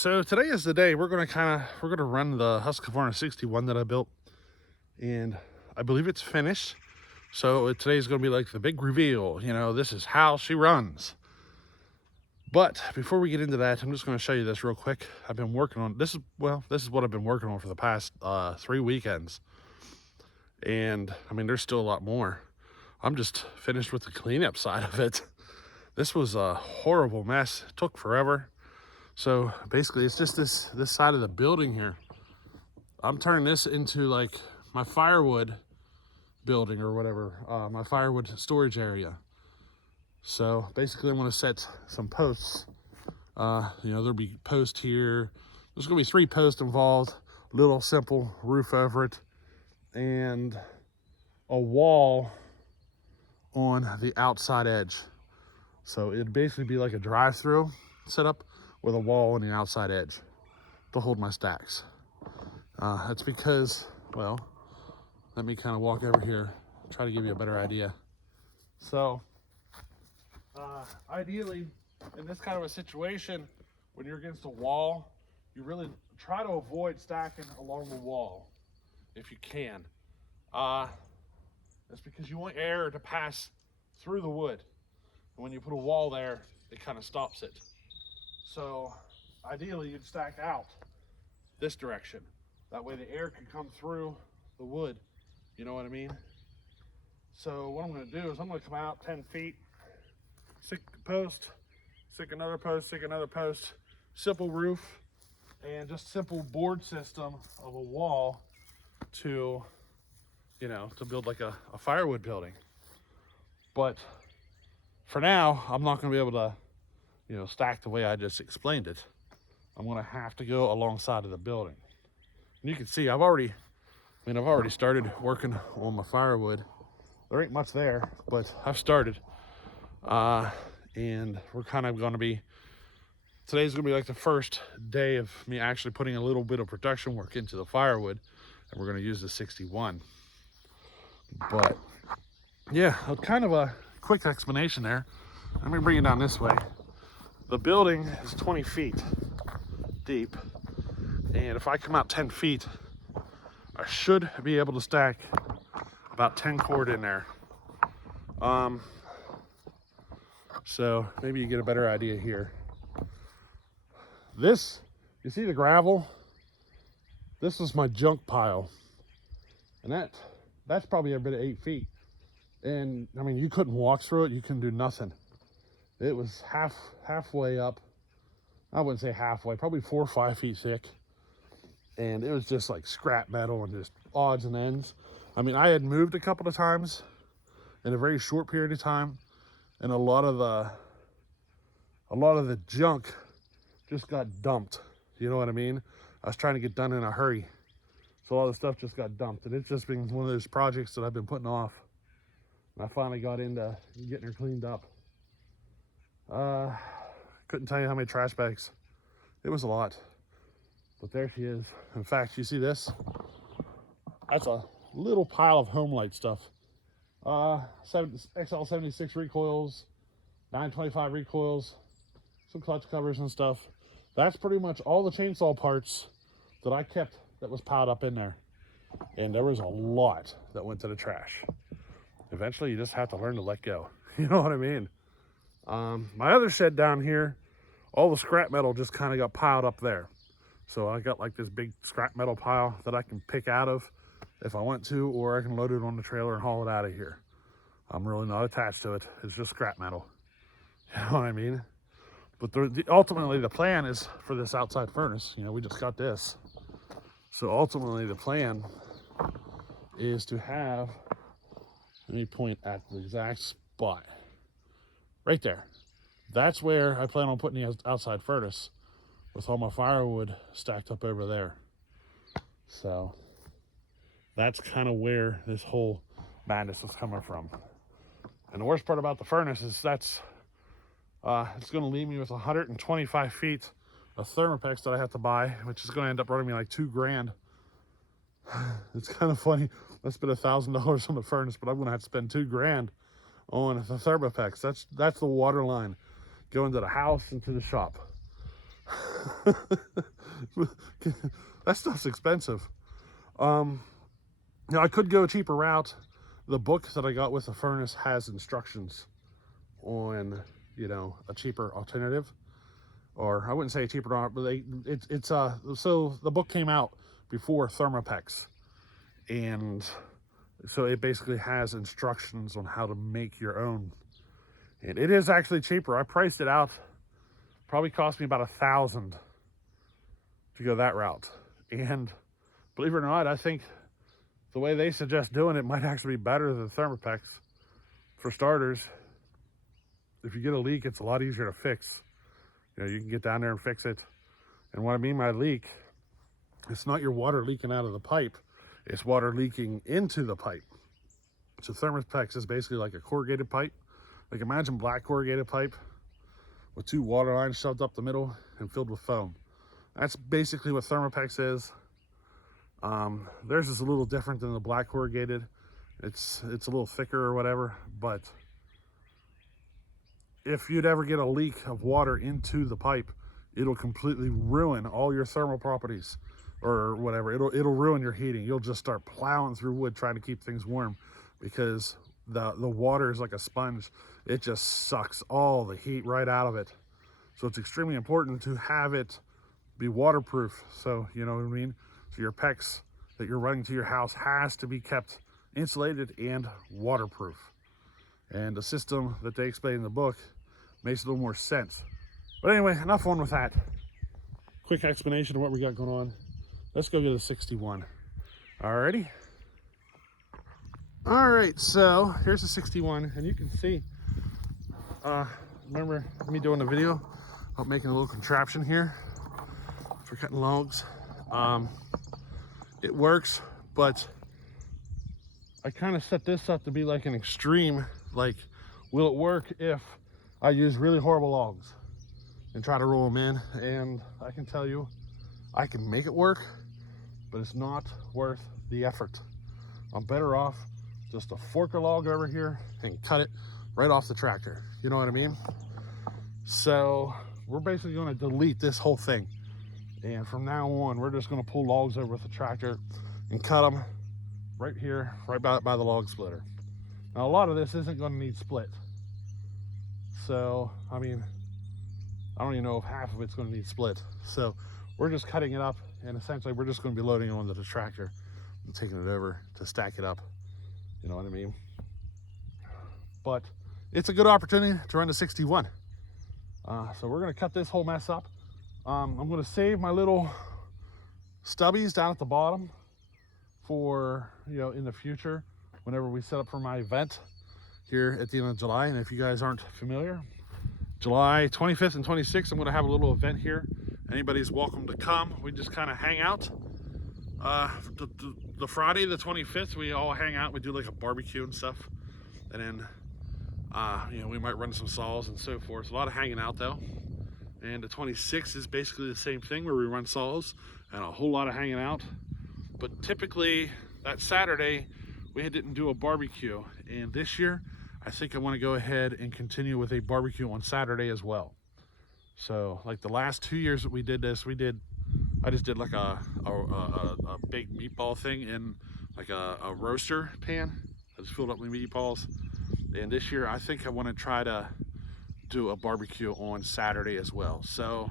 So today is the day we're gonna run the Husqvarna 61 that I built, and I believe it's finished. So today's gonna be like the big reveal. You know, this is how she runs. But before we get into that, I'm just gonna show you this real quick. I've been working on this. This is what I've been working on for the past 3 weekends, and I mean, there's still a lot more. I'm just finished with the cleanup side of it. This was a horrible mess. It took forever. So basically it's just this side of the building here. I'm turning this into like my firewood building or whatever, my firewood storage area. So basically I'm gonna set some posts. You know, there'll be posts here. There's gonna be 3 posts involved, little simple roof over it, and a wall on the outside edge. So it'd basically be like a drive-through setup with a wall on the outside edge to hold my stacks. That's because, well, let me kind of walk over here, try to give you a better idea. So, ideally, in this kind of a situation, when you're against a wall, you really try to avoid stacking along the wall if you can. That's because you want air to pass through the wood. And when you put a wall there, it kind of stops it. So ideally you'd stack out this direction. That way the air can come through the wood. You know what I mean? So what I'm gonna do is I'm gonna come out 10 feet, stick a post, stick another post, stick another post, simple roof, and just simple board system of a wall to, you know, to build like a firewood building. But for now, I'm not gonna be able to, you know, stack the way I just explained it. I'm gonna have to go alongside of the building. And you can see I've already started working on my firewood. There ain't much there, but I've started. And we're kind of gonna be, today's gonna be like the first day of me actually putting a little bit of production work into the firewood, and we're gonna use the 61. But yeah, kind of a quick explanation there. Let me bring it down this way. The building is 20 feet deep, and if I come out 10 feet, I should be able to stack about 10 cord in there. So maybe you get a better idea here. This, you see the gravel? This is my junk pile, and that's probably every bit of 8 feet. And I mean, you couldn't walk through it. You couldn't do nothing. It was halfway up. I wouldn't say halfway, probably 4 or 5 feet thick. And it was just like scrap metal and just odds and ends. I mean, I had moved a couple of times in a very short period of time, and a lot of the junk just got dumped. You know what I mean? I was trying to get done in a hurry, so all the stuff just got dumped, and it's just been one of those projects that I've been putting off. And I finally got into getting her cleaned up. Couldn't tell you how many trash bags. It was a lot, but there she is. In fact, you see this? That's a little pile of home light stuff. XL76 recoils, 925 recoils, some clutch covers and stuff. That's pretty much all the chainsaw parts that I kept that was piled up in there. And there was a lot that went to the trash. Eventually you just have to learn to let go. You know what I mean? My other shed down here, all the scrap metal just kind of got piled up there. So I got like this big scrap metal pile that I can pick out of if I want to, or I can load it on the trailer and haul it out of here. I'm really not attached to it. It's just scrap metal. You know what I mean? But ultimately the plan is for this outside furnace. You know, we just got this. So ultimately the plan is to have, let me point at the exact spot. Right there. That's where I plan on putting the outside furnace with all my firewood stacked up over there. So that's kind of where this whole madness is coming from. And the worst part about the furnace is it's going to leave me with 125 feet of Thermopex that I have to buy, which is going to end up running me like $2,000. It's kind of funny. I spent $1,000 on the furnace, but I'm going to have to spend $2,000 on the Thermopex. That's the water line going to the house and to the shop. That stuff's expensive. Now I could go a cheaper route. The book that I got with the furnace has instructions on, you know, a cheaper alternative, or I wouldn't say a cheaper, but so the book came out before Thermopex, and so it basically has instructions on how to make your own, and it is actually cheaper. I priced it out, probably cost me about $1,000 to go that route, and believe it or not, I think the way they suggest doing it might actually be better than Thermopex. For starters, if you get a leak, it's a lot easier to fix. You know, you can get down there and fix it. And what I mean by leak, it's not your water leaking out of the pipe, it's water leaking into the pipe. So Thermopex is basically like a corrugated pipe. Like imagine black corrugated pipe with 2 water lines shoved up the middle and filled with foam. That's basically what Thermopex is. Theirs is a little different than the black corrugated. It's a little thicker or whatever, but if you'd ever get a leak of water into the pipe, it'll completely ruin all your thermal properties or whatever. It'll ruin your heating. You'll just start plowing through wood trying to keep things warm because the water is like a sponge. It just sucks all the heat right out of it. So it's extremely important to have it be waterproof. So, you know what I mean? So your PEX that you're running to your house has to be kept insulated and waterproof. And the system that they explain in the book makes a little more sense. But anyway, enough fun with that. Quick explanation of what we got going on. Let's go get a 61. Alrighty. Alright, so here's a 61, and you can see, remember me doing a video about making a little contraption here for cutting logs. It works, but I kind of set this up to be like an extreme, like, will it work if I use really horrible logs and try to roll them in? And I can tell you, I can make it work, but it's not worth the effort. I'm better off just to fork a log over here and cut it right off the tractor. You know what I mean? So we're basically going to delete this whole thing. And from now on, we're just going to pull logs over with the tractor and cut them right here, right by the log splitter. Now, a lot of this isn't going to need split. So, I mean, I don't even know if half of it's going to need split. So we're just cutting it up, and essentially we're just going to be loading it onto the tractor and taking it over to stack it up. You know what I mean? But it's a good opportunity to run the 61. So we're going to cut this whole mess up. I'm going to save my little stubbies down at the bottom for, you know, in the future whenever we set up for my event here at the end of July. And if you guys aren't familiar, July 25th and 26th, I'm going to have a little event here. Anybody's welcome to come. We just kind of hang out. The Friday the 25th, we all hang out. We do like a barbecue and stuff, and then you know, we might run some saws and so forth. A lot of hanging out though. And the 26th is basically the same thing, where we run saws and a whole lot of hanging out. But typically that Saturday we didn't do a barbecue, and this year I think I want to go ahead and continue with a barbecue on Saturday as well. So like the last 2 years that we did this, I just did like a big meatball thing in like a roaster pan. I just filled up my meatballs. And this year I think I want to try to do a barbecue on Saturday as well. So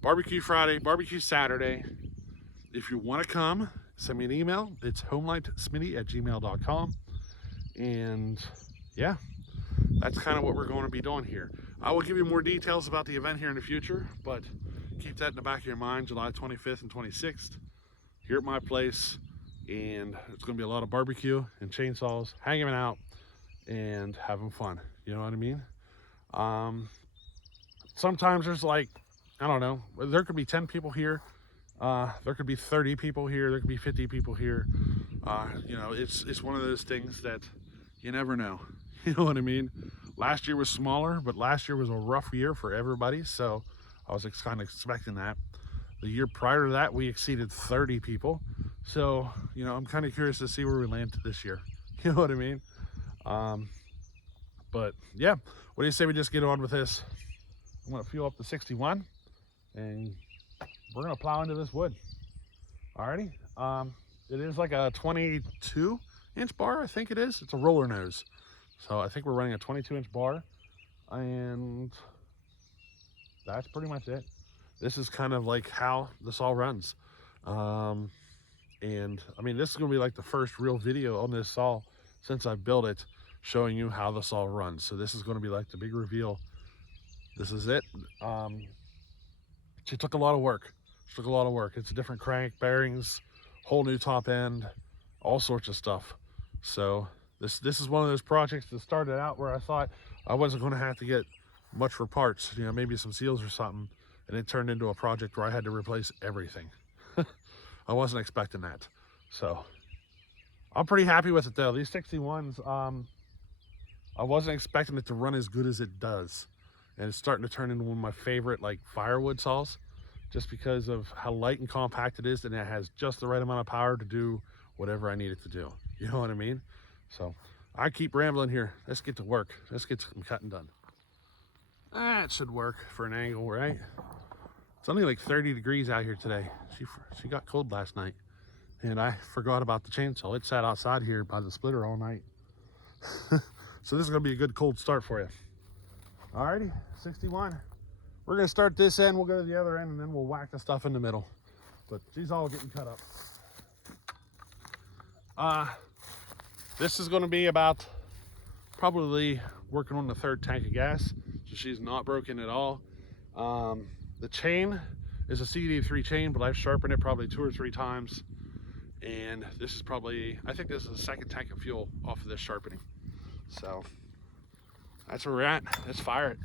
barbecue Friday, barbecue Saturday. If you want to come, send me an email. It's homelightsmitty@gmail.com. And yeah, that's kind of what we're going to be doing here. I will give you more details about the event here in the future, but keep that in the back of your mind, July 25th and 26th here at my place. And it's going to be a lot of barbecue and chainsaws, hanging out and having fun. You know what I mean? Sometimes there's like, I don't know, there could be 10 people here, there could be 30 people here, there could be 50 people here. You know, it's one of those things that you never know. You know what I mean? Last year was smaller, but last year was a rough year for everybody, so I was kind of expecting that. The year prior to that, we exceeded 30 people. So, you know, I'm kind of curious to see where we land this year. You know what I mean? But yeah, what do you say we just get on with this? I'm gonna fuel up the 61 and we're gonna plow into this wood. Alrighty. It is like a 22-inch bar, I think it is. It's a roller nose. So I think we're running a 22-inch bar, and that's pretty much it. This is kind of like how this all runs. And I mean, this is gonna be like the first real video on this saw since I built it, showing you how the saw runs. So this is gonna be like the big reveal. This is it. She took a lot of work. It's a different crank, bearings, whole new top end, all sorts of stuff. So this is one of those projects that started out where I thought I wasn't going to have to get much for parts, you know, maybe some seals or something, and it turned into a project where I had to replace everything. I wasn't expecting that. So I'm pretty happy with it though. These 61s, I wasn't expecting it to run as good as it does. And it's starting to turn into one of my favorite like firewood saws, just because of how light and compact it is, and it has just the right amount of power to do whatever I need it to do. You know what I mean? So I keep rambling here. Let's get to work. Let's get some cutting done. That should work for an angle, right? It's only like 30 degrees out here today. She got cold last night, and I forgot about the chainsaw. It sat outside here by the splitter all night. So this is gonna be a good cold start for you. Alrighty, 61. We're gonna start this end, we'll go to the other end, and then we'll whack the stuff in the middle. But she's all getting cut up. This is gonna be about probably working on the third tank of gas, so she's not broken at all. The chain is a CD3 chain, but I've sharpened it probably 2 or 3 times. And this is probably, I think this is the second tank of fuel off of this sharpening. So that's where we're at. Let's fire it.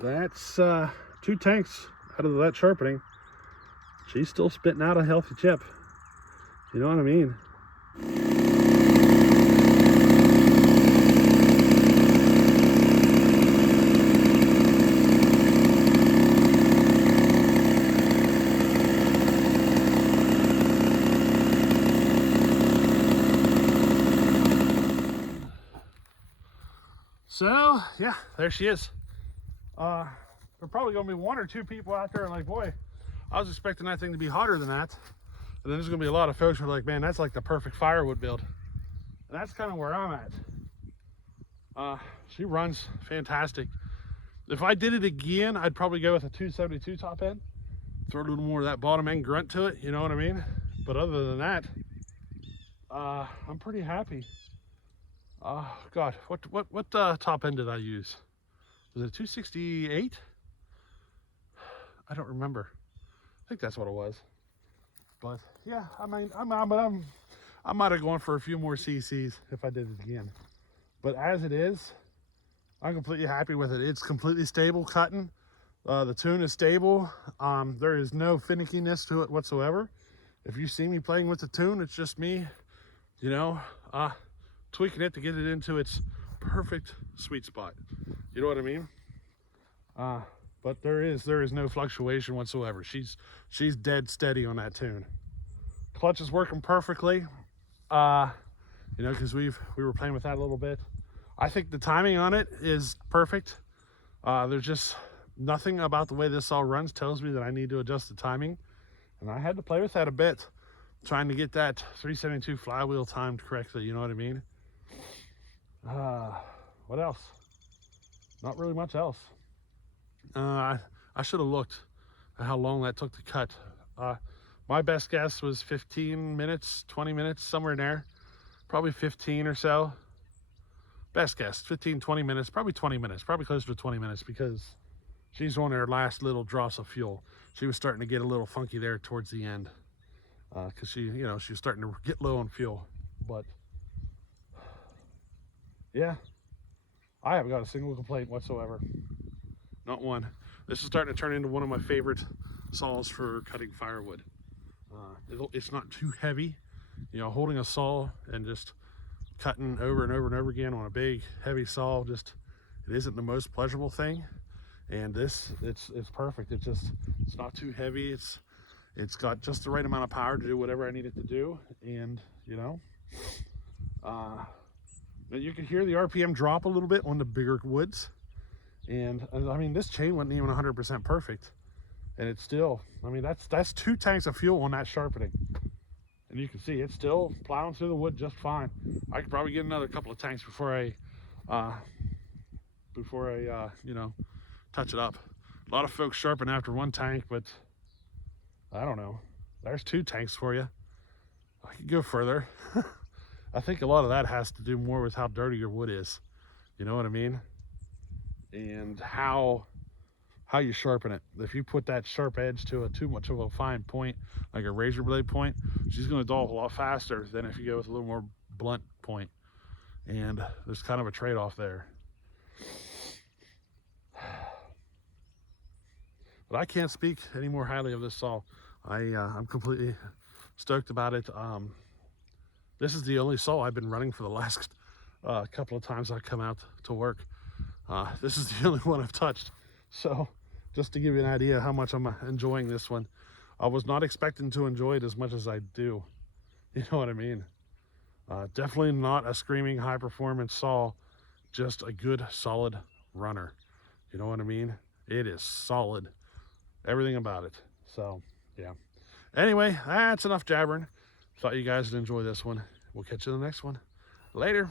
That's 2 tanks out of that sharpening, she's still spitting out a healthy chip. You know what I mean? So yeah, there she is. There are probably gonna be one or two people out there like, boy, I was expecting that thing to be hotter than that. And then there's gonna be a lot of folks who are like, man, that's like the perfect firewood build. And that's kind of where I'm at. She runs fantastic. If I did it again, I'd probably go with a 272 top end. Throw a little more of that bottom end grunt to it, you know what I mean? But other than that, I'm pretty happy. God, what top end did I use? Was it 268? I don't remember. I think that's what it was. But yeah, I mean, I might have gone for a few more CCs if I did it again. But as it is, I'm completely happy with it. It's completely stable cutting. The tune is stable. There is no finickiness to it whatsoever. If you see me playing with the tune, it's just me, you know, tweaking it to get it into its perfect sweet spot. You know what I mean? But there is no fluctuation whatsoever. She's dead steady on that tune. Clutch is working perfectly. You know, because we were playing with that a little bit. I think the timing on it is perfect. There's just nothing about the way this all runs tells me that I need to adjust the timing, and I had to play with that a bit, trying to get that 372 flywheel timed correctly. You know what I mean? What else? Not really much else. I should have looked at how long that took to cut. My best guess was 15 minutes, 20 minutes, somewhere in there. Probably 15 or so. Best guess, 15, 20 minutes, probably 20 minutes, probably closer to 20 minutes, because she's on her last little drops of fuel. She was starting to get a little funky there towards the end, because she was starting to get low on fuel. But yeah, I haven't got a single complaint whatsoever. Not one. This is starting to turn into one of my favorite saws for cutting firewood. It's not too heavy. You know, holding a saw and just cutting over and over and over again on a big heavy saw, it isn't the most pleasurable thing. And this, it's perfect. It's not too heavy. It's got just the right amount of power to do whatever I need it to do. And you know, you can hear the RPM drop a little bit on the bigger woods. And I mean, this chain wasn't even 100% perfect, and it's still, I mean, that's 2 tanks of fuel on that sharpening. And you can see it's still plowing through the wood just fine. I could probably get another couple of tanks before I you know, touch it up. A lot of folks sharpen after 1 tank, but I don't know. There's 2 tanks for you. I could go further. I think a lot of that has to do more with how dirty your wood is. You know what I mean? And how you sharpen it. If you put that sharp edge to too much of a fine point, like a razor blade point, she's going to dull a lot faster than if you go with a little more blunt point. And there's kind of a trade-off there. But I can't speak any more highly of this saw. I'm completely stoked about it. This is the only saw I've been running for the last couple of times I come out to work. This is the only one I've touched. So just to give you an idea how much I'm enjoying this one. I was not expecting to enjoy it as much as I do. You know what I mean? Definitely not a screaming high performance saw, just a good solid runner. You know what I mean? It is solid, everything about it. So yeah, anyway, that's enough jabbering. Thought you guys would enjoy this one. We'll catch you in the next one. Later.